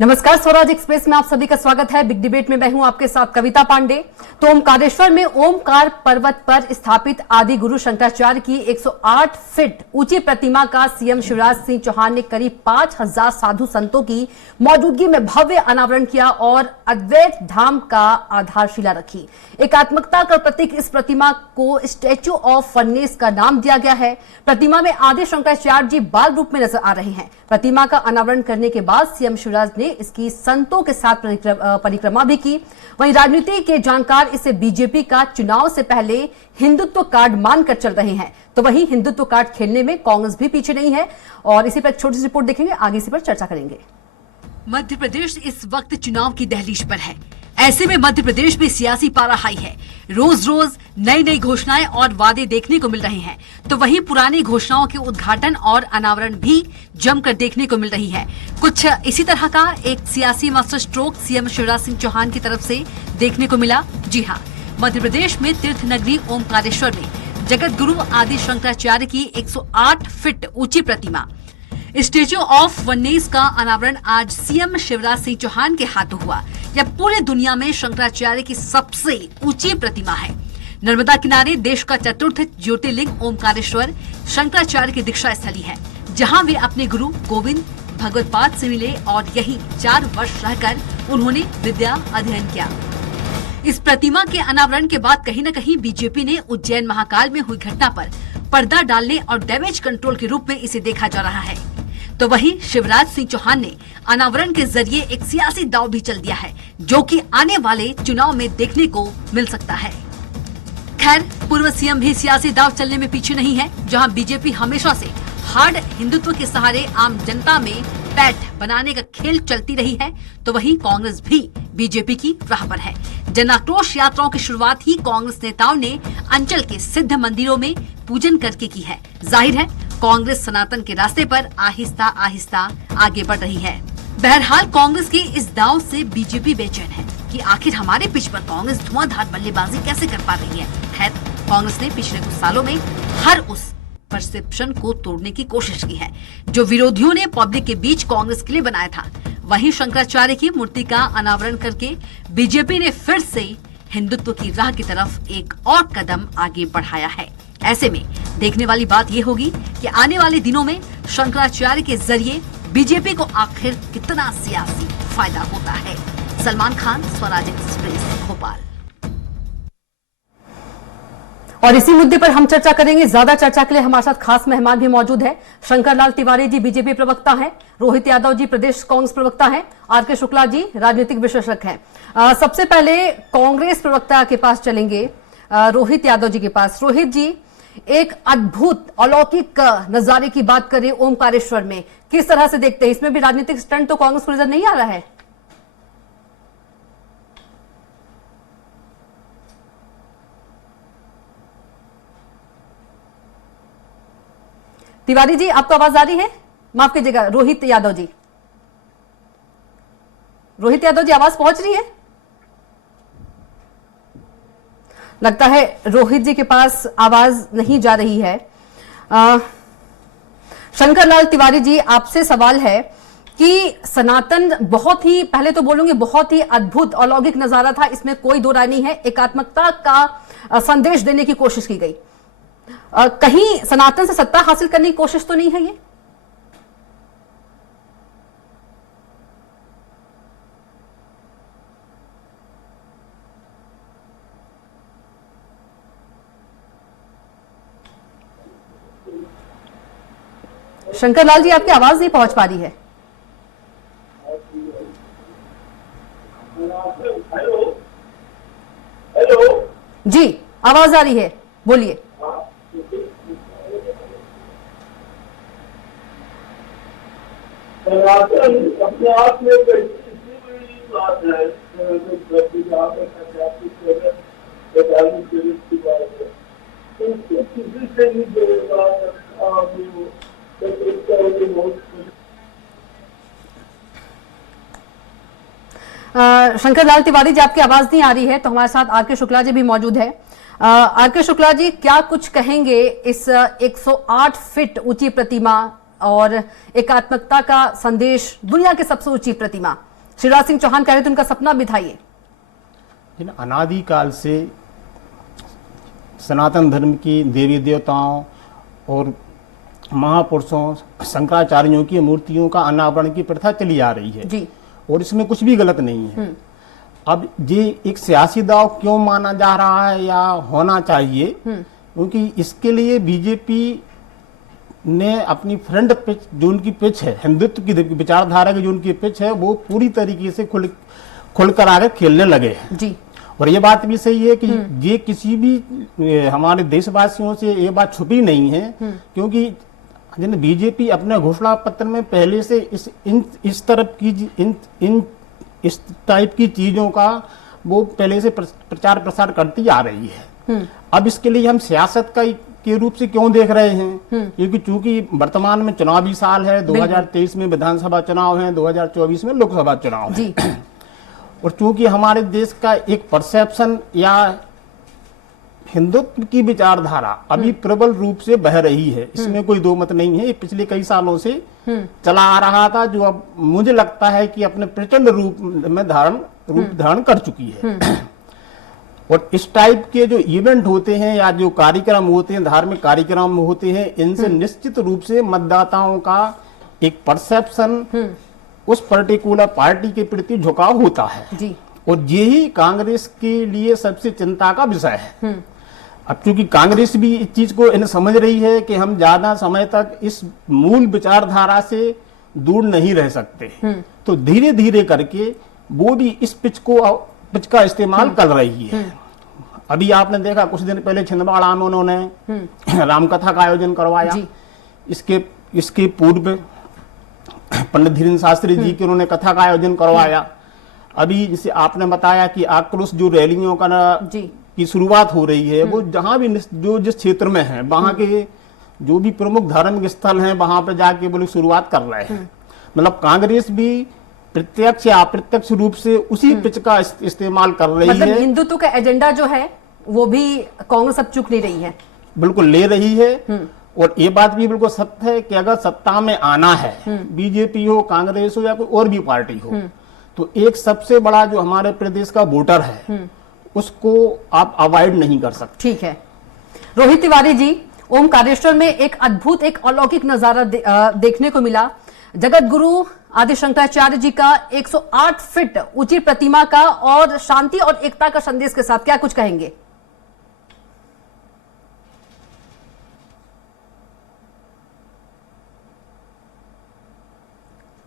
नमस्कार, स्वराज एक्सप्रेस में आप सभी का स्वागत है। बिग डिबेट में मैं हूं आपके साथ कविता पांडे। तो ओमकारेश्वर में ओमकार पर्वत पर स्थापित आदि गुरु शंकराचार्य की 108 फीट ऊंची प्रतिमा का सीएम शिवराज सिंह चौहान ने करीब 5000 साधु संतों की मौजूदगी में भव्य अनावरण किया और अद्वैत धाम का आधारशिला रखी। एकात्मकता का प्रतीक इस प्रतिमा को स्टैच्यू ऑफ वननेस का नाम दिया गया है। प्रतिमा में आदि शंकराचार्य जी बाल रूप में नजर आ रहे हैं। प्रतिमा का अनावरण करने के बाद सीएम शिवराज ने इसकी संतों के साथ परिक्रमा भी की। वहीं राजनीति के जानकार इसे बीजेपी का चुनाव से पहले हिंदुत्व कार्ड मानकर चल रहे हैं। तो वहीं हिंदुत्व कार्ड खेलने में कांग्रेस भी पीछे नहीं है और इसी पर एक छोटी सी रिपोर्ट देखेंगे, आगे इसी पर चर्चा करेंगे। मध्य प्रदेश इस वक्त चुनाव की दहलीज पर है। ऐसे में मध्य प्रदेश में सियासी पारा हाई है। रोज रोज नई नई घोषणाएं और वादे देखने को मिल रहे हैं, तो वहीं पुरानी घोषणाओं के उद्घाटन और अनावरण भी जमकर देखने को मिल रही है। कुछ इसी तरह का एक सियासी master stroke CM Shivraj Singh Chouhan की तरफ से देखने को मिला। जी हाँ, मध्य प्रदेश में तीर्थ नगरी ओमकारेश्वर में जगत गुरु आदि शंकराचार्य की 108 फीट ऊंची प्रतिमा स्टैच्यू ऑफ वननेस का अनावरण आज सीएम शिवराज सिंह चौहान के हाथों हुआ। यह पूरे दुनिया में शंकराचार्य की सबसे ऊंची प्रतिमा है। नर्मदा किनारे देश का चतुर्थ ज्योतिर्लिंग ओमकारेश्वर शंकराचार्य की दीक्षा स्थली है, जहां वे अपने गुरु गोविंद भगवत्पाद से मिले और यहीं 4 वर्ष रहकर उन्होंने विद्या अध्ययन किया। इस प्रतिमा के अनावरण के बाद कहीं न कहीं बीजेपी ने उज्जैन महाकाल में हुई घटना पर पर्दा डालने और डैमेज कंट्रोल के रूप में इसे देखा जा रहा है। तो वहीं शिवराज सिंह चौहान ने अनावरण के जरिए एक सियासी दांव भी चल दिया है, जो कि आने वाले चुनाव में देखने को मिल सकता है। खैर, पूर्व सीएम भी सियासी दांव चलने में पीछे नहीं है। जहां बीजेपी हमेशा से हार्ड हिंदुत्व के सहारे आम जनता में पैठ बनाने का खेल चलती रही है, तो वहीं कांग्रेस भी बीजेपी की राह पर है। जन आक्रोश यात्राओं की शुरुआत ही कांग्रेस नेताओं ने अंचल के सिद्ध मंदिरों में पूजन करके की है। जाहिर है कांग्रेस सनातन के रास्ते पर आहिस्ता आहिस्ता आगे बढ़ रही है। बहरहाल कांग्रेस की इस दांव से बीजेपी बेचैन है कि आखिर हमारे पिच पर कांग्रेस धुआंधार बल्लेबाजी कैसे कर पा रही है। खैर, कांग्रेस ने पिछले कुछ सालों में हर उस परसेप्शन को तोड़ने की कोशिश की है जो विरोधियों ने पब्लिक के बीच कांग्रेस के लिए बनाया था। वहीं शंकराचार्य की मूर्ति का अनावरण करके बीजेपी ने फिर से हिंदुत्व की राह की तरफ एक और कदम आगे बढ़ाया है। ऐसे में देखने वाली बात यह होगी कि आने वाले दिनों में शंकराचार्य के जरिए बीजेपी को आखिर कितना सियासी फायदा होता है। सलमान खान, स्वराज एक्सप्रेस, भोपाल। और इसी मुद्दे पर हम चर्चा करेंगे। ज्यादा चर्चा के लिए हमारे साथ खास मेहमान भी मौजूद है। शंकर लाल तिवारी जी बीजेपी प्रवक्ता हैं, रोहित यादव जी प्रदेश कांग्रेस प्रवक्ता हैं, आर.के. शुक्ला जी राजनीतिक विशेषज्ञ हैं। सबसे पहले कांग्रेस प्रवक्ता के पास चलेंगे, रोहित यादव जी के पास। रोहित जी, एक अद्भुत अलौकिक नजारे की बात करें ओमकारेश्वर में, किस तरह से देखते हैं? इसमें भी राजनीतिक स्टंट तो कांग्रेस को नजर नहीं आ रहा है? तिवारी जी, आपको आवाज आ रही है? माफ कीजिएगा, रोहित यादव जी। रोहित यादव जी, आवाज पहुंच रही है? लगता है रोहित जी के पास आवाज नहीं जा रही है। शंकर लाल तिवारी जी, आपसे सवाल है कि सनातन बहुत ही, पहले तो बोलूंगी बहुत ही अद्भुत अलौकिक नजारा था, इसमें कोई दो राय नहीं है। एकात्मकता का संदेश देने की कोशिश की गई। कहीं सनातन से सत्ता हासिल करने की कोशिश तो नहीं है ये? शंकर लाल जी, आपकी आवाज नहीं पहुंच पा रही है। हेलो जी, आवाज आ रही है, बोलिए। अपने आप में इतनी बड़ी बात है, किसी से भी शंकर लाल तिवारी जी, आपकी आवाज नहीं आ रही है, तो हमारे साथ आर.के. शुक्ला जी भी मौजूद है। आर.के. शुक्ला जी, क्या कुछ कहेंगे इस 108 फीट ऊंची प्रतिमा और एकात्मकता का संदेश, दुनिया की सबसे ऊंची प्रतिमा, शिवराज सिंह चौहान कह रहे थे उनका सपना भी था ये। अनादिकाल से सनातन धर्म की देवी देवताओं और महापुरुषों शंकराचार्यों की मूर्तियों का अनावरण की प्रथा चली आ रही है जी। और इसमें कुछ भी गलत नहीं है। अब ये एक सियासी दाव क्यों माना जा रहा है या होना चाहिए, क्योंकि इसके लिए बीजेपी ने अपनी फ्रंट पिच, जो उनकी पिच है, हिंदुत्व की विचारधारा की जो उनकी पिच है, वो पूरी तरीके से खुलकर आगे खेलने लगे हैं जी। और ये बात भी सही है कि ये किसी भी हमारे देशवासियों से ये बात छुपी नहीं है, क्योंकि बीजेपी अपने घोषणा पत्र में पहले से इस टाइप की चीजों का वो पहले से प्रचार प्रसार करती आ रही है। अब इसके लिए हम सियासत के रूप से क्यों देख रहे हैं, क्योंकि चूंकि वर्तमान में चुनावी साल है, 2023 में विधानसभा चुनाव है, 2024 में लोकसभा चुनाव है और चूंकि हमारे देश का एक परसेप्शन या हिंदुत्व की विचारधारा अभी प्रबल रूप से बह रही है, इसमें कोई दो मत नहीं है। ये पिछले कई सालों से चला आ रहा था, जो अब मुझे लगता है कि अपने प्रचंड रूप में रूप धारण कर चुकी है। और इस टाइप के जो इवेंट होते हैं या जो कार्यक्रम होते हैं, धार्मिक कार्यक्रम होते हैं, इनसे निश्चित रूप से मतदाताओं का एक परसेप्शन उस पर्टिकुलर पार्टी के प्रति झुकाव होता है जी। और यही कांग्रेस के लिए सबसे चिंता का विषय है। अब क्योंकि कांग्रेस भी इस चीज को इन समझ रही है कि हम ज्यादा समय तक इस मूल विचारधारा से दूर नहीं रह सकते, तो धीरे धीरे करके वो भी इस पिच का इस्तेमाल कर रही है। अभी आपने देखा कुछ दिन पहले छिंदवाड़ा में उन्होंने रामकथा का आयोजन करवाया। इसके पूर्व पंडित धीरेन्द्र शास्त्री जी की उन्होंने कथा का आयोजन करवाया। अभी जैसे आपने बताया कि आक्रोश जो रैलियों का की शुरुआत हो रही है, वो जहां भी जो जिस क्षेत्र में है, वहां के जो भी प्रमुख धार्मिक स्थल हैं, वहां पे जाके वो लोग शुरुआत कर रहे हैं। मतलब कांग्रेस भी प्रत्यक्ष या अप्रत्यक्ष रूप से उसी पिच का इस्तेमाल कर रही मतलब है। हिंदुत्व का एजेंडा जो है वो भी कांग्रेस अब चूक नहीं रही है, बिल्कुल ले रही है। और ये बात भी बिल्कुल सत्य है कि अगर सत्ता में आना है, बीजेपी हो, कांग्रेस हो या कोई और भी पार्टी हो, तो एक सबसे बड़ा जो हमारे प्रदेश का वोटर है उसको आप अवॉइड नहीं कर सकते। ठीक है। रोहित तिवारी जी, ओमकारेश्वर में एक अद्भुत, एक अलौकिक नजारा देखने को मिला। जगत गुरु आदि शंकराचार्य जी का 108 फीट ऊंची प्रतिमा का और शांति और एकता का संदेश के साथ क्या कुछ कहेंगे?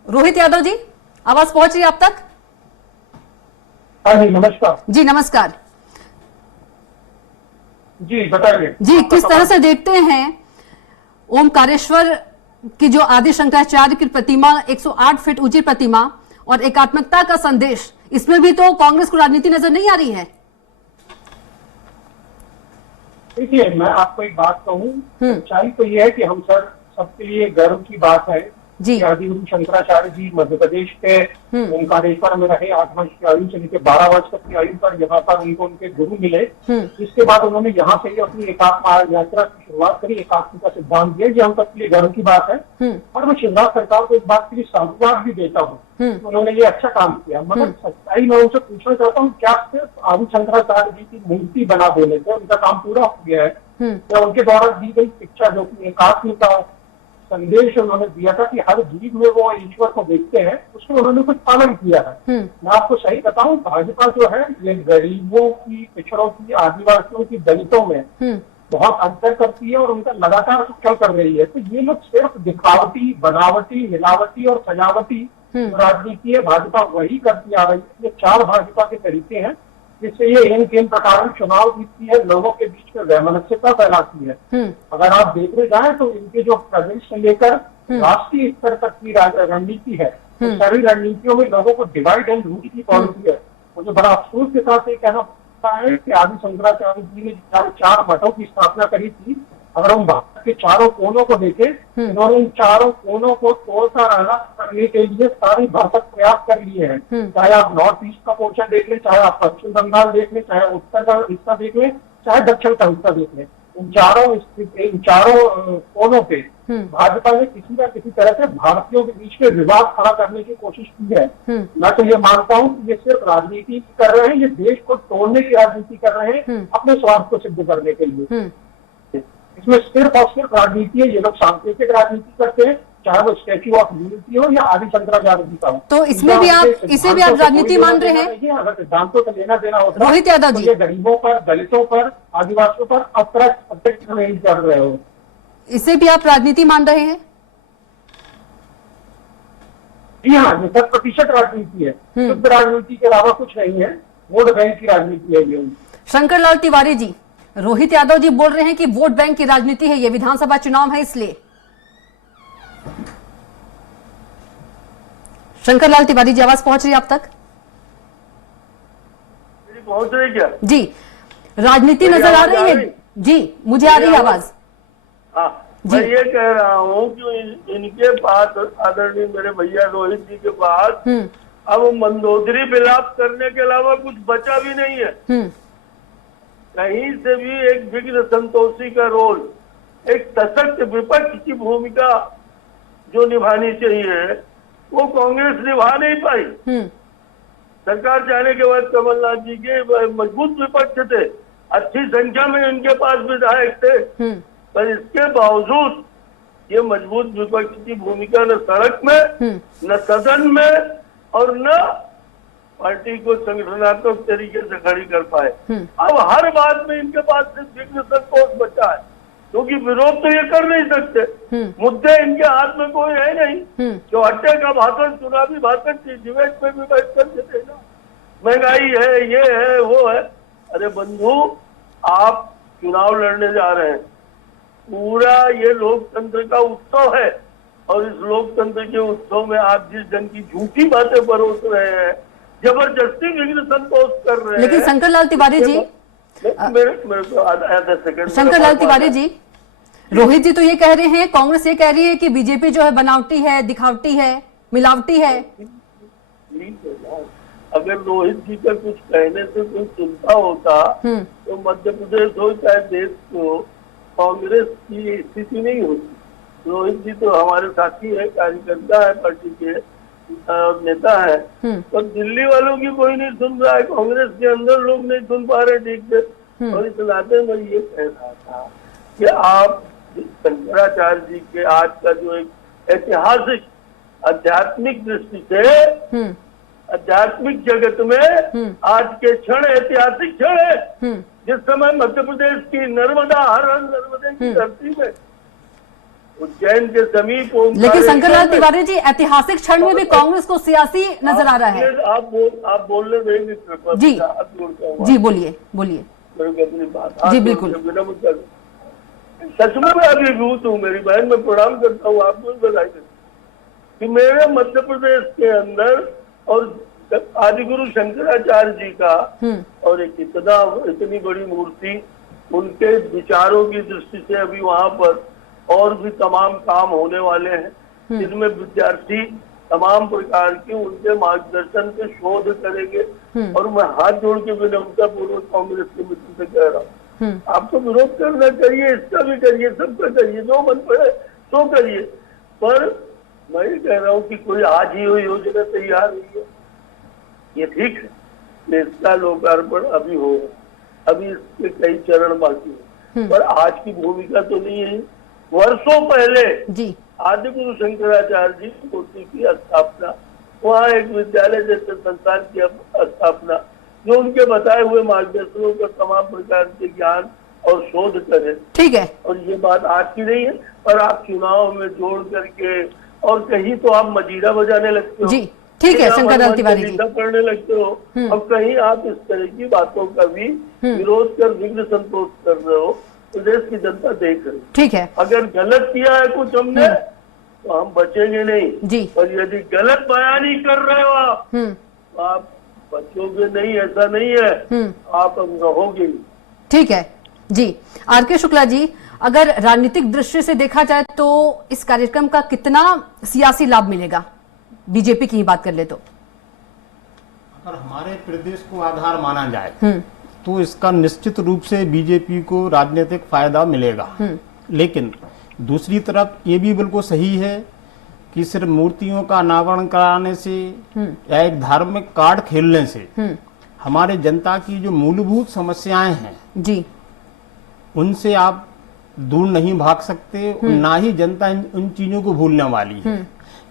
रोहित यादव जी, आवाज पहुंच रही है आप तक? हाँ जी, नमस्कार जी नमस्कार जी, बताइए जी। किस तरह से देखते हैं ओमकारेश्वर की जो आदि शंकराचार्य की प्रतिमा, 108 फीट ऊंची प्रतिमा और एकात्मकता का संदेश, इसमें भी तो कांग्रेस को राजनीति नजर नहीं आ रही है? देखिए, मैं आपको एक बात कहूँ, सच्चाई तो ये है कि हम सबके लिए गर्व की बात है जी। आदि गुरु शंकराचार्य जी मध्य प्रदेश के ओमकारेश्वर में रहे। 8 वर्ष की आयु से लेकर 12 वर्ष तक की आयु पर यहाँ पर उनको उनके गुरु मिले। इसके बाद उन्होंने यहाँ से ही अपनी एकात्म यात्रा की शुरुआत करी, एकात्म का सिद्धांत दिया, जो हम सबके लिए गर्व की बात है। और मैं शिवराज सरकार को इस बात के लिए साधुवाद भी देता हूँ, उन्होंने ये अच्छा काम किया। मगर सच्चाई मैं उनसे पूछना चाहता हूँ, क्या सिर्फ आदि शंकराचार्य जी की मूर्ति बना देने से उनका काम पूरा हो गया है? या उनके द्वारा दी गई शिक्षा, जो कि एकात्म का संदेश उन्होंने दिया था कि हर जीव में वो ईश्वर को देखते हैं, उसको उन्होंने कुछ पालन किया है? मैं आपको सही बताऊं, भाजपा जो है ये गरीबों की, पिछड़ों की, आदिवासियों की, दलितों में बहुत अंतर करती है और उनका लगातार शोषण कर रही है। तो ये लोग सिर्फ दिखावटी, बनावटी, मिलावटी और सजावटी राजनीति है, भाजपा वही करती आ रही है। ये 4 भाजपा के तरीके हैं जिससे ये इन प्रकार चुनाव जीतती है, लोगों के बीच में वैमनस्यता फैलाती है। अगर आप देखने जाए तो इनके जो प्रदेश से लेकर राष्ट्रीय स्तर तक की रणनीति है, तो सारी रणनीतियों में लोगों को डिवाइड एंड रूल की पॉलिसी है। मुझे बड़ा अफसोस के साथ ये कहना पड़ता है कि आदि शंकराचार्य जी ने 4 मठों की स्थापना करी थी, अगर हम भारत के चारों कोनों को देखें, इन्होंने इन चारों कोनों को तोड़कर अलग करने के लिए सारी भरसक प्रयास कर लिए हैं। चाहे आप नॉर्थ ईस्ट का पोर्शन देख लें, चाहे आप पश्चिम बंगाल देख लें, चाहे उत्तर का हिस्सा देख लें, चाहे दक्षिण का हिस्सा देख लें, इन चारों कोनों पे भाजपा ने किसी न किसी तरह से भारतीयों के बीच में विवाद खड़ा करने की कोशिश की है। मैं तो ये मानता हूँ कि ये सिर्फ राजनीति कर रहे हैं, ये देश को तोड़ने की राजनीति कर रहे हैं अपने स्वार्थ को सिद्ध करने के लिए। इसमें सिर्फ और सिर्फ राजनीति है। ये लोग सांकेतिक राजनीति करते हैं, चाहे वो स्टैच्यू ऑफ यूनिटी हो या आदि शंकराचार्य जी का हो। तो इसमें भी आप इसे भी आप राजनीति मान रहे हैं? अगर सिद्धांतों का लेना देना होता रोहित यादव जी, ये गरीबों पर, दलितों पर, आदिवासियों पर अप्रत्यक्ष नहीं कर रहे हो, इसे भी आप राजनीति मान रहे हैं? जी हाँ, ये 100% राजनीति है। शुद्ध राजनीति के अलावा कुछ नहीं है, वोट बैंक की राजनीति है ये। शंकर लाल तिवारी जी, रोहित यादव जी बोल रहे हैं कि वोट बैंक की राजनीति है, ये विधानसभा चुनाव है इसलिए। शंकर लाल तिवारी जी, आवाज पहुंच रही है आप तक? पहुंच रही क्या? जी, राजनीति नजर आ रही है जी, मुझे आ रही है आवाज। हाँ, मैं ये कह रहा हूँ कि इनके पास, आदरणीय मेरे भैया रोहित जी के पास अब मंदोदरी विलाप करने के अलावा कुछ बचा भी नहीं है। कहीं से भी एक विघ्न संतोषी का रोल, एक सशक्त विपक्ष की भूमिका जो निभानी चाहिए वो कांग्रेस निभा नहीं पाई। सरकार जाने के बाद कमलनाथ जी के मजबूत विपक्ष थे, अच्छी संख्या में इनके पास विधायक थे, पर इसके बावजूद ये मजबूत विपक्ष की भूमिका न सड़क में, न सदन में और न पार्टी को संगठनात्मक तरीके से खड़ी कर पाए। अब हर बात में इनके पास सिर्फ विघ्न संतोष बचा है, क्योंकि विरोध तो ये कर नहीं सकते। मुद्दे इनके हाथ में कोई है नहीं। जो अट्टे का भाषण, चुनावी भाषण डिबेट में भी बैठ कर देते ना, महंगाई है, ये है, वो है। अरे बंधु, आप चुनाव लड़ने जा रहे हैं, पूरा ये लोकतंत्र का उत्सव है, और इस लोकतंत्र के उत्सव में आप जिस ढंग की झूठी बातें परोस रहे हैं, जबरदस्ती विघ्न संतोष कर रहे हैं। लेकिन शंकर लाल तिवारी जी, मेरे को आधा सेकंड, शंकर लाल तिवारी जी, रोहित जी तो ये कह रहे हैं, कांग्रेस ये कह रही है कि बीजेपी जो है बनावटी है, दिखावटी है, मिलावटी है। अगर रोहित जी का कुछ कहने से कोई सुनता होता तो मध्य प्रदेश हो चाहे देश को कांग्रेस की स्थिति नहीं होती। रोहित जी तो हमारे साथी है, कार्यकर्ता है, पार्टी के नेता है, और दिल्ली वालों की कोई नहीं सुन रहा है, कांग्रेस के अंदर लोग नहीं सुन पा रहे ठीक से। और इस नाते मैं ये कह रहा था कि आप शंकराचार्य जी के आज का जो एक ऐतिहासिक आध्यात्मिक दृष्टि से, आध्यात्मिक जगत में आज के क्षण ऐतिहासिक क्षण है, जिस समय मध्य प्रदेश की नर्मदा, हर नर्मदे की धरती में उज्जैन के समीप, लेकिन शंकरलाल तिवारी जी, ऐतिहासिक क्षण में भी कांग्रेस को सियासी नजर आ रहा है। आप बोलने देंगे जी जी, बोलिए बोलिए अपनी बात जी। बिल्कुल, सच में मैं अभिभूत हूँ, मेरी बहन, मैं प्रणाम करता हूँ, आपको भी बधाई देता हूँ कि मेरे मध्य प्रदेश के अंदर और आदिगुरु शंकराचार्य जी का और एक इतनी बड़ी मूर्ति, उनके विचारों की दृष्टि से अभी वहाँ पर और भी तमाम काम होने वाले हैं, जिसमें विद्यार्थी तमाम प्रकार के उनके मार्गदर्शन पे शोध करेंगे। और मैं हाथ जोड़ के विनम्रता पूर्वक कांग्रेस के मित्र से कह रहा हूँ, आपको विरोध करना चाहिए, इसका भी करिए, सबका करिए, जो मन पड़े तो करिए, पर मैं ये कह रहा हूँ कि कोई आज ही योजना तैयार नहीं है, ये ठीक है, इसका लोकार्पण अभी होगा, अभी इसके कई चरण बाकी है, पर आज की भूमिका तो नहीं है। वर्षों पहले जी आदिगुरु शंकराचार्य जी की मूर्ति की स्थापना, वहाँ एक विद्यालय जैसे संस्थान की स्थापना, जो उनके बताए हुए मार्गदर्शनों पर तमाम प्रकार के ज्ञान और शोध करे, ठीक है। और ये बात आज की नहीं है, पर आप चुनाव में जोड़ करके, और कहीं तो आप मजीरा बजाने लगते हो जी, ठीक है शंकरलाल तिवारी जी, पढ़ने लगते हो, और कहीं आप इस तरह की बातों का भी विरोध कर विघ्न संतोष कर रहे हो, तो देश की जनता देख रही, ठीक है। अगर गलत किया है कुछ हमने तो हम बचेंगे नहीं जी, और यदि गलत बयानी कर रहे हो तो आप बचोगे नहीं, ऐसा नहीं है, आप अब रहोगे, ठीक है जी। आर के शुक्ला जी, अगर राजनीतिक दृष्टि से देखा जाए तो इस कार्यक्रम का कितना सियासी लाभ मिलेगा, बीजेपी की ही बात कर ले तो? अगर हमारे प्रदेश को आधार माना जाए तो इसका निश्चित रूप से बीजेपी को राजनीतिक फायदा मिलेगा। लेकिन दूसरी तरफ ये भी बिल्कुल सही है कि सिर्फ मूर्तियों का अनावरण कराने से या एक धार्मिक कार्ड खेलने से हमारे जनता की जो मूलभूत समस्याएं हैं जी, उनसे आप दूर नहीं भाग सकते, और ना ही जनता उन चीजों को भूलने वाली है।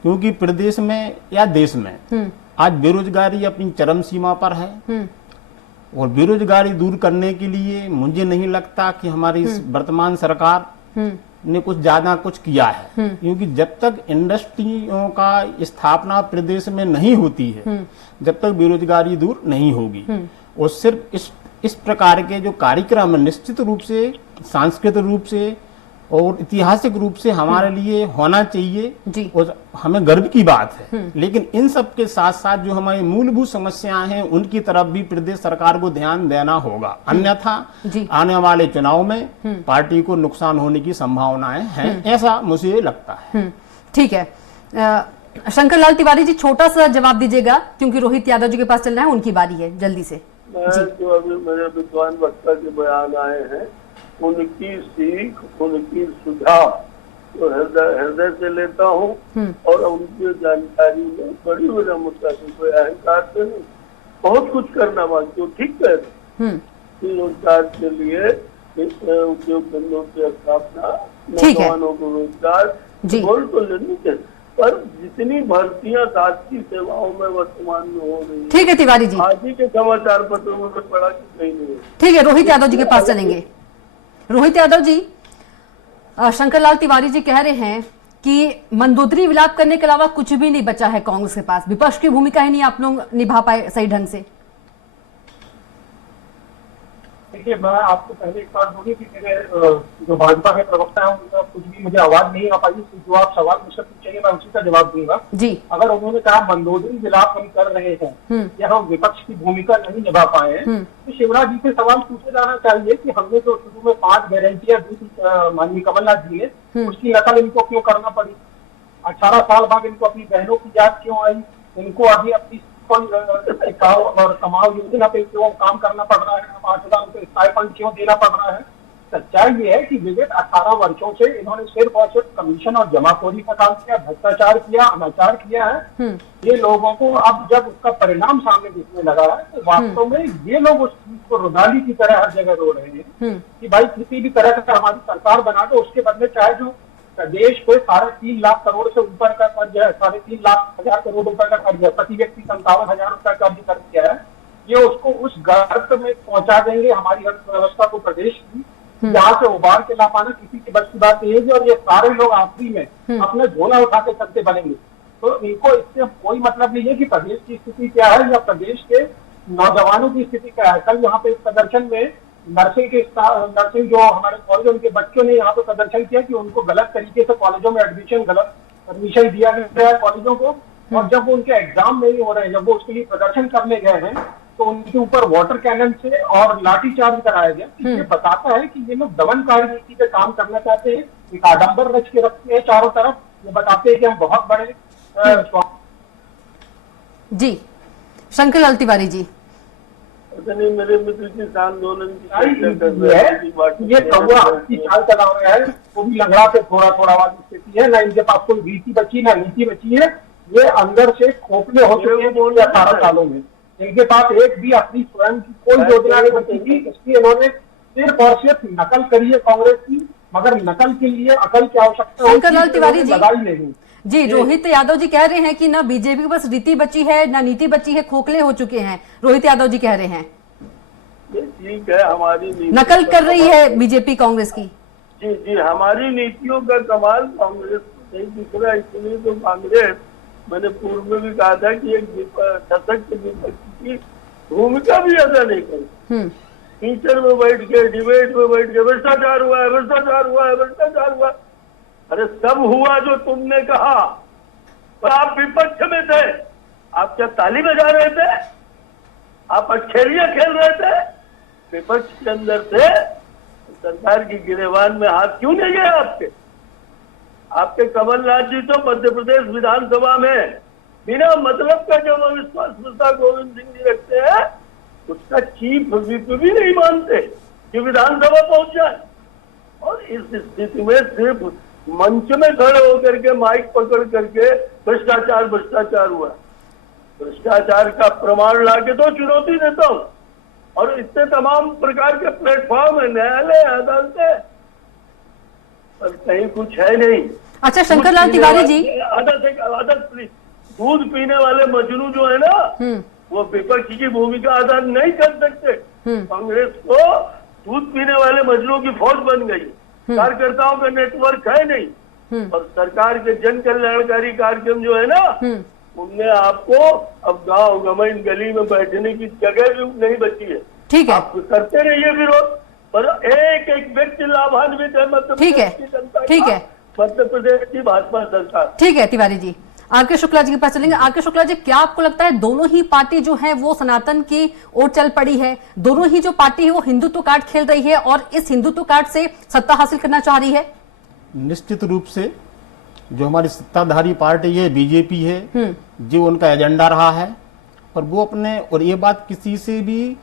क्योंकि प्रदेश में या देश में आज बेरोजगारी अपनी चरम सीमा पर है, और बेरोजगारी दूर करने के लिए मुझे नहीं लगता कि हमारी इस वर्तमान सरकार ने कुछ ज्यादा कुछ किया है। क्योंकि जब तक इंडस्ट्रियों का स्थापना प्रदेश में नहीं होती है, जब तक बेरोजगारी दूर नहीं होगी। और सिर्फ इस प्रकार के जो कार्यक्रम निश्चित रूप से सांस्कृतिक रूप से और ऐतिहासिक रूप से हमारे लिए होना चाहिए जी। और हमें गर्व की बात है। लेकिन इन सब के साथ साथ जो हमारी मूलभूत समस्याएं हैं उनकी तरफ भी प्रदेश सरकार को ध्यान देना होगा, अन्यथा आने वाले चुनाव में पार्टी को नुकसान होने की संभावनाएं हैं, ऐसा मुझे लगता है। ठीक है। शंकर लाल तिवारी जी, छोटा सा जवाब दीजिएगा क्योंकि रोहित यादव जी के पास चलना है, उनकी बारी है, जल्दी से। मैं जो अभी मेरे विद्वान वक्ता के बयान आए हैं उनकी सीख, उनकी सुझाव तो हृदय से लेता हूँ, और उनकी जानकारी में बड़ी विनम्रता से, कोई अहंकार से नहीं, बहुत कुछ करना मांगती हूँ। ठीक है, रोजगार के लिए उद्योग धंधों की स्थापना, नौजवानों को रोजगार बोल तो लेनी चाहिए, पर जितनी भर्तियां शासकीय सेवाओं में वर्तमान में हो रही है, ठीक है तिवारी जी, आज ही के समाचार पत्रों में पढ़ा कि कहीं नहीं है। ठीक है, रोहित यादव जी के पास चलेंगे। रोहित यादव जी, शंकर लाल तिवारी जी कह रहे हैं कि मंदोदरी विलाप करने के अलावा कुछ भी नहीं बचा है कांग्रेस के पास, विपक्ष की भूमिका ही नहीं आप लोग निभा पाए सही ढंग से। देखिए, मैं आपको पहले एक बात बोली कि मेरे जो भाजपा के प्रवक्ता है उनका कुछ भी मुझे आवाज नहीं आ पाई, तो जो आप सवाल मुझसे पूछेंगे मैं उसी का जवाब दूंगा जी। अगर उन्होंने कहा मंदोदरी विलाप हम कर रहे हैं या हम विपक्ष की भूमिका नहीं निभा पाए हैं, तो शिवराज जी से सवाल पूछे जाना चाहिए कि हमने तो शुरू में 5 गारंटियां दी थी माननीय कमलनाथ जी ने, उसकी नकल इनको क्यों करना पड़ी? 18 साल बाद इनको अपनी बहनों की याद क्यों आई? इनको अभी अपनी टिकाऊ और कमाऊ योजना पे क्यों काम करना पड़ रहा है? 8,000 रुपए स्टाइपेंड क्यों देना पड़ रहा है? सच्चाई ये है कि विगत 18 वर्षों से इन्होंने सिर्फ और सिर्फ कमीशन और जमाखोरी का काम किया, भ्रष्टाचार किया, अनाचार किया है। ये लोगों को अब जब उसका परिणाम सामने दिखने लगा है तो वास्तव में ये लोग उस चीज को रुदाली की तरह हर जगह रो रहे हैं कि भाई किसी भी तरह का हमारी सरकार बना दो, उसके बदले चाहे जो देश को 3.5 लाख करोड़ से ऊपर का कर्ज है, 3.5 लाख हजार करोड़ रुपए का कर्ज है, प्रति व्यक्ति 57,000 रुपए कर्ज कर दिया है, ये उसको उस गर्त में पहुंचा देंगे हमारी अर्थव्यवस्था को, प्रदेश की, यहाँ से उबार के ला पाना किसी की बस की बात नहीं है। और ये सारे लोग आखिरी में अपने झोला उठा के चलते बनेंगे, तो इनको इससे कोई मतलब नहीं है कि प्रदेश की स्थिति क्या है या प्रदेश के नौजवानों की स्थिति क्या है। कल यहाँ पे प्रदर्शन में नर्सिंग जो हमारे कॉलेज, उनके बच्चों ने यहाँ पे प्रदर्शन किया कि उनको गलत तरीके से कॉलेजों में गलत परमिशन दिया गया है कॉलेजों को, और जब वो उनके एग्जाम नहीं हो रहे हैं, जब वो उसके लिए प्रदर्शन करने गए हैं तो उनके ऊपर वाटर कैनन से और लाठीचार्ज कराया गया। ये बताता है कि ये लोग दमनकारी नीति पे काम करना चाहते हैं, एक आडंबर रच के रखते हैं चारों तरफ, ये बताते हैं कि हम बहुत बड़े जी। शंकर लाल तिवारी जी, नहीं, मेरे मित्र की आंदोलन ये कौवा की चाल चला रहा है, वो भी लंगड़ा से थोड़ा थोड़ा वाली स्थिति है, ना इनके पास कोई रीति बची ना नीति बची है। ये अंदर से खोखले हो चुके हैं 18 सालों में, इनके पास एक भी अपनी स्वयं की कोई योजना नहीं बची थी, इसलिए इन्होंने सिर्फ और सिर्फ नकल करी है कांग्रेस की, मगर नकल के लिए अकल की आवश्यकता शंकर लाल तिवारी जी लगाई नहीं जी। रोहित यादव जी कह रहे हैं कि ना बीजेपी के पास रीति बची है ना नीति बची है, खोखले हो चुके हैं, रोहित यादव जी कह रहे हैं। ठीक है, हमारी नकल कर रही है बीजेपी कांग्रेस की। जी जी, हमारी नीतियों का कमाल कांग्रेस को नहीं दिख रहा, इसलिए तो कांग्रेस, मैंने पूर्व में भी कहा था कि एक सशक्त विपक्ष की भूमिका भी अदा नहीं करी। टीचर में बैठ के, डिबेट में बैठ के भ्रष्टाचार हुआ है, भ्रष्टाचार हुआ है, भ्रष्टाचार हुआ। अरे सब हुआ जो तुमने कहा, पर आप विपक्ष में थे, आप क्या ताली बजा रहे थे? आप अटखेलियां खेल रहे थे? विपक्ष के अंदर थे, सरकार की गिरेबान में हाथ क्यों नहीं गए आपके? आपके कमलनाथ जी तो मध्य प्रदेश विधानसभा में बिना मतलब का जो अविश्वास प्रस्ताव गोविंद सिंह जी रखते हैं, उस उसका चीफ व्हिप भी नहीं मानते कि विधानसभा पहुंच जाए। और इस स्थिति में सिर्फ मंच में खड़े होकर के माइक पकड़ करके भ्रष्टाचार भ्रष्टाचार हुआ। भ्रष्टाचार का प्रमाण लाके तो चुनौती देता हूं। और इतने तमाम प्रकार के प्लेटफॉर्म है, न्यायालय, अदालतें, पर कहीं कुछ है नहीं। अच्छा शंकरलाल तिवारी जी, आदर्श दूध पीने वाले मजनू जो है ना, वो विपक्ष की भूमिका अदा नहीं कर सकते। कांग्रेस को दूध पीने वाले मजनू की फौज बन गई, कार्यकर्ताओं का नेटवर्क है नहीं। और सरकार के जन कल्याणकारी कार्यक्रम जो है ना, उनने आपको अब गांव गमन गली में बैठने की जगह भी नहीं बची है। ठीक है, आप करते रहिए विरोध, पर एक एक व्यक्ति लाभान्वित है मध्य ठीक है, प्रदेश की जनता, ठीक है, मध्य प्रदेश की भाजपा सरकार। ठीक है तिवारी जी, आरके शुक्ला जी के पास चलेंगे। आरके शुक्ला जी, क्या आपको लगता है दोनों ही पार्टी जो है वो सनातन की ओर चल पड़ी है? दोनों ही जो पार्टी है वो हिंदुत्व कार्ड खेल रही है और इस हिंदुत्व कार्ड से सत्ता हासिल करना चाह रही है? निश्चित रूप से जो हमारी सत्ताधारी पार्टी है बीजेपी है, जो उनका एजेंडा रहा है, और वो अपने, और ये बात किसी से भी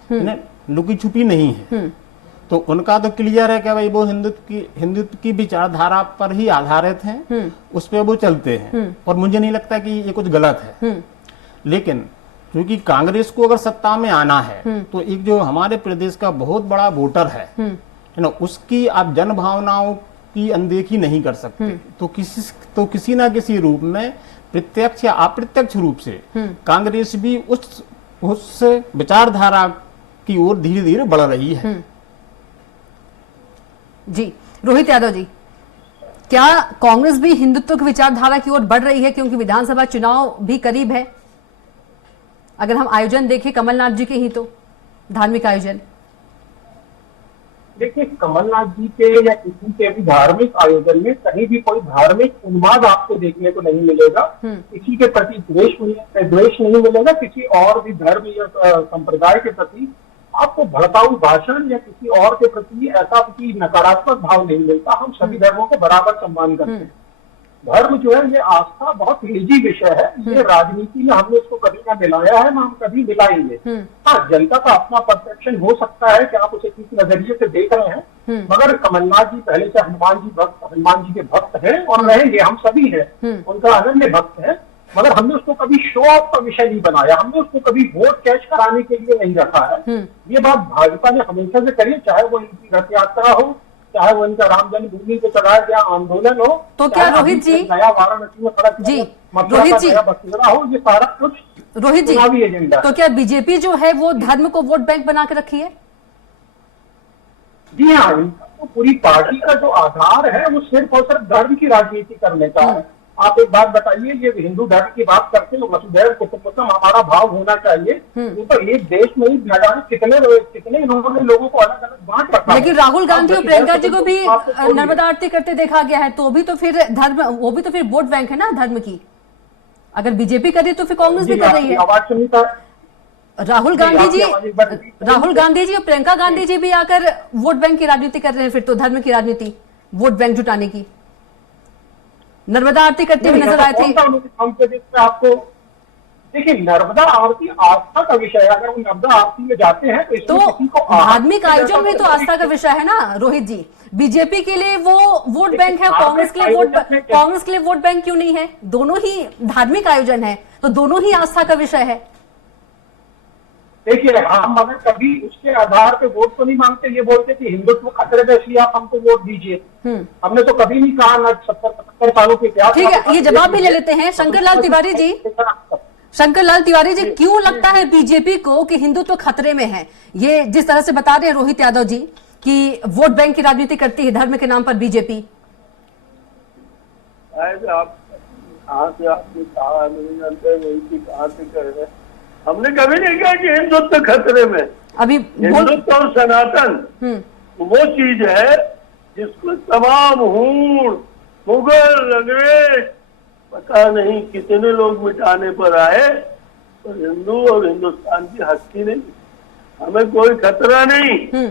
लुकी छुपी नहीं है, तो उनका तो क्लियर है कि भाई वो हिंदुत्व की विचारधारा पर ही आधारित हैं, उस पर वो चलते हैं, और मुझे नहीं लगता कि ये कुछ गलत है। लेकिन क्योंकि कांग्रेस को अगर सत्ता में आना है तो एक जो हमारे प्रदेश का बहुत बड़ा वोटर है ना, उसकी आप जन भावनाओं की अनदेखी नहीं कर सकते। तो किसी ना किसी रूप में प्रत्यक्ष या अप्रत्यक्ष रूप से कांग्रेस भी उस विचारधारा की ओर धीरे धीरे बढ़ रही है। जी रोहित यादव जी, क्या कांग्रेस भी हिंदुत्व की विचारधारा की ओर बढ़ रही है? क्योंकि विधानसभा चुनाव भी करीब है। अगर हम आयोजन देखें कमलनाथ जी के ही, तो धार्मिक आयोजन, देखिए कमलनाथ जी के या किसी के भी धार्मिक आयोजन में कहीं भी कोई धार्मिक उन्माद आपको देखने को नहीं मिलेगा। किसी के प्रति द्वेष नहीं मिलेगा, किसी और भी धर्म या संप्रदाय के प्रति आपको भड़काऊ भाषण या किसी और के प्रति ऐसा कोई नकारात्मक भाव नहीं मिलता। हम सभी धर्मों को बराबर सम्मान करते हैं। धर्म जो है ये आस्था बहुत निजी विषय है, ये राजनीति में हमने इसको कभी ना मिलाया है, ना हम कभी मिलाएंगे। हाँ, जनता का अपना परसेप्शन हो सकता है कि आप उसे किस नजरिए से देख रहे हैं, मगर कमलनाथ जी पहले से हनुमान जी के भक्त हैं और रहेंगे, हम सभी हैं, उनका अनन्य भक्त है। मगर हमने उसको कभी शो ऑफ का विषय नहीं बनाया, हमने उसको कभी वोट कैश कराने के लिए नहीं रखा है। ये बात भाजपा ने हमेशा से करी, चाहे वो इनकी रथ यात्रा हो, चाहे वो इनका राम जन्मभूमि पे चढ़ाया गया आंदोलन हो, तो क्या रोहित जी, नया वाराणसी में खड़ा जी रोहित जी, बसेरा हो, ये सारा कुछ रोहित जी, चुनावी एजेंडा। तो क्या बीजेपी जो है वो धर्म को वोट बैंक बना के रखी है? जी हाँ, तो पूरी पार्टी का जो आधार है वो सिर्फ और सिर्फ धर्म की राजनीति करने का है। आप एक बात बताइए, ये हिंदू धर्म की बात करते हैं, वसुधैव कुटुंबकम हमारा भाव होना चाहिए। ये तो एक देश में ही कितने इन्होंने लोगों को अलग अलग बांट रखा। लेकिन राहुल गांधी और प्रियंका जी को भी नर्मदा आरती करते देखा गया है, तो भी तो फिर धर्म, वो भी तो फिर वोट बैंक है ना धर्म की। अगर बीजेपी कर रही तो फिर कांग्रेस भी कर रही है। आवाज सुनी था राहुल गांधी जी और प्रियंका गांधी जी भी आकर वोट बैंक की राजनीति कर रहे हैं, फिर तो धर्म की राजनीति, वोट बैंक जुटाने की। नर्मदा आरती करते हुए नजर आए थे। आपको देखिए, नर्मदा आरती आस्था का विषय है। अगर वो नर्मदा आरती में जाते हैं तो किसी को धार्मिक आयोजन में तो आस्था का विषय है ना रोहित जी। बीजेपी के लिए वो वोट बैंक है, कांग्रेस के लिए वोट बैंक क्यों नहीं है? दोनों ही धार्मिक आयोजन है, तो दोनों ही आस्था का विषय है। देखिए, हम अगर कभी उसके आधार पे वोट तो नहीं मांगते, ये बोलते कि हिंदुत्व खतरे में, इसलिए आप हमको वोट दीजिए। हमने तो कभी नहीं कहा, ना 70-75 सालों के इतिहास। ठीक है, ये जवाब भी ले लेते हैं शंकरलाल तिवारी जी। शंकरलाल तिवारी जी, क्यों लगता है बीजेपी को कि हिंदुत्व खतरे में है? ये जिस तरह से बता रहे हैं रोहित यादव जी कि वोट बैंक की राजनीति करती है धर्म के नाम पर बीजेपी। आप कहाँ से आपने कहा नहीं जानते, वही कहाँ से कह रहे हैं। हमने कभी नहीं कहा कि हिंदुत्व खतरे में। अभी हिंदुत्व और सनातन वो चीज है जिसको तमाम हूण, मुगल, अंग्रेज, पता नहीं कितने लोग मिटाने पर आए, तो हिंदू और हिंदुस्तान की हस्ती नहीं। हमें कोई खतरा नहीं,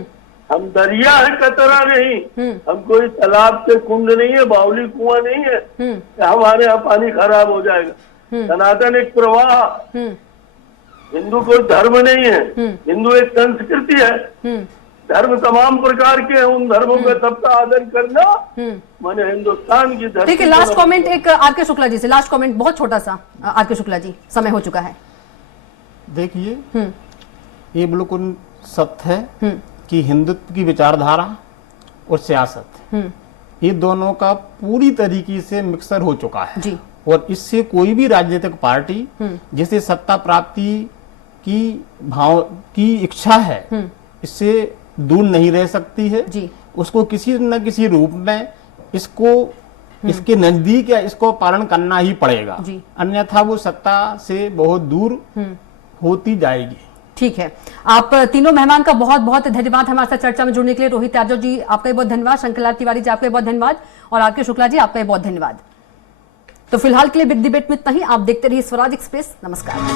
हम दरिया है, खतरा नहीं। हम कोई तालाब के कुंड नहीं है, बावली कुआं नहीं है कि हमारे यहाँ पानी खराब हो जाएगा। सनातन एक प्रवाह, हिंदू कोई धर्म नहीं है, हिंदू एक संस्कृति है। धर्म तमाम प्रकार के हैं, उन धर्मों का सबका आदर करना माने हिंदुस्तान की धरती। ठीक है, लास्ट कमेंट एक आर.के. शुक्ला जी से, लास्ट कमेंट बहुत छोटा सा। आर.के. शुक्ला जी, समय हो चुका है। देखिए, ये बिल्कुल सत्य है कि हिंदुत्व की विचारधारा और सियासत, ये दोनों का पूरी तरीके से मिक्सर हो चुका है जी। और इससे कोई भी राजनीतिक पार्टी जिसे सत्ता प्राप्ति की इच्छा है, इससे दूर नहीं रह सकती है जी। उसको किसी न किसी रूप में इसके नजदीक या इसको पालन करना ही पड़ेगा जी। अन्यथा वो सत्ता से बहुत दूर होती जाएगी। ठीक है, आप तीनों मेहमान का बहुत बहुत धन्यवाद हमारे साथ चर्चा में जुड़ने के लिए। रोहित यादव जी आपका बहुत धन्यवाद, शंकरलाल तिवारी जी आपका बहुत धन्यवाद और आर.के. शुक्ला जी आपका बहुत धन्यवाद। तो फिलहाल के लिए बिग डिबेट में इतना ही। आप देखते रहिए स्वराज एक्सप्रेस। नमस्कार।